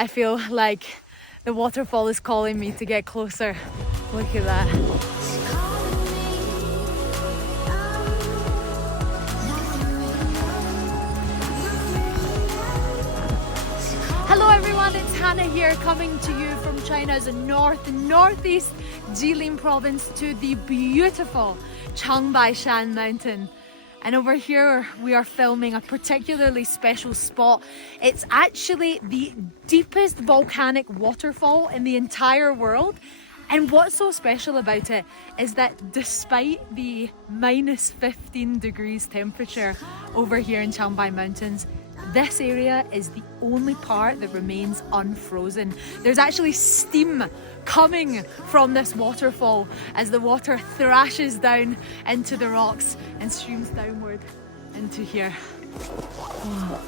I feel like the waterfall is calling me to get closer. Look at that. Hello everyone, it's Hannah here, coming to you from China's northeast Jilin province to the beautiful Changbai Mountain. And over here we are filming a particularly special spot. It's actually the deepest volcanic waterfall in the entire world. And what's so special about it is that despite the minus 15 degrees temperature over here in Changbai Mountains, this area is the only part that remains unfrozen. There's actually steam coming from this waterfall as the water thrashes down into the rocks and streams downward into here. Oh.